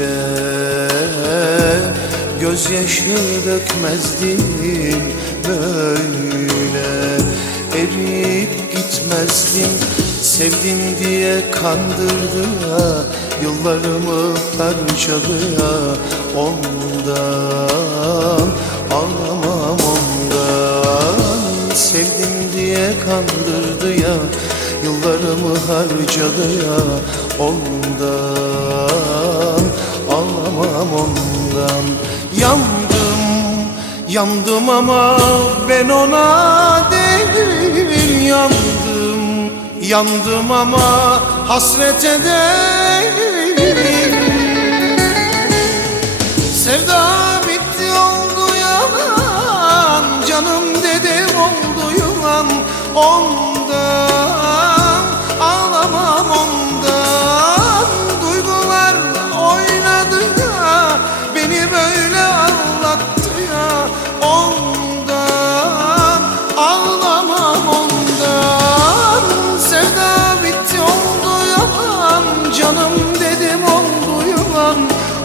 Böyle gözyaşı dökmezdim Böyle eriyip gitmezdim Sevdin diye kandırdı ya Yıllarımı harcadı ya Ondan ağlamam ondan. Sevdim diye kandırdı ya Yıllarımı harcadı ya ondan Yandım Yandım ama ben ona değil Yandım Yandım ama hasrete değil Sevda bitti oldu yalan Canım dedim oldu yılan. Ondan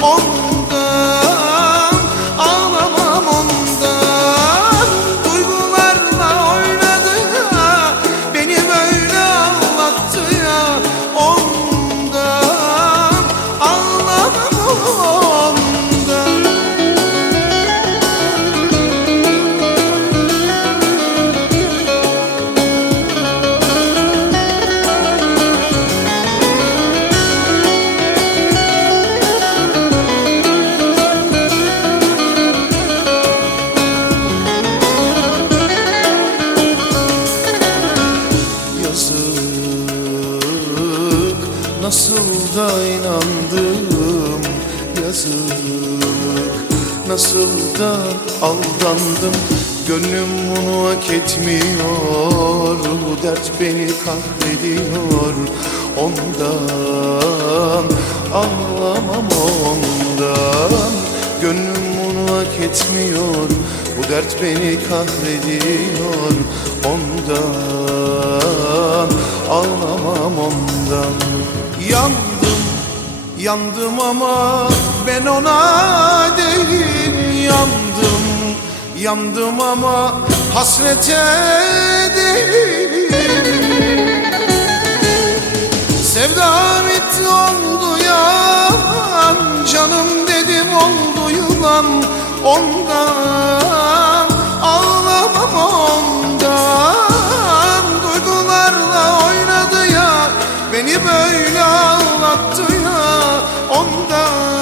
Ondan Yazık. Nasıl da inandım Yazık. Nasıl da aldandım. Gönlüm bunu hak etmiyor. Bu dert beni kahrediyor Ondan Ağlamam ondan. Gönlüm bunu hak etmiyor Bu dert beni kahrediyor Ondan Ağlamam ondan. Yandım Yandım ama ben ona değil Yandım. Yandım ama hasrete değil. Sevda bitti oldu ya Canım dedim oldu yılan. Ondan on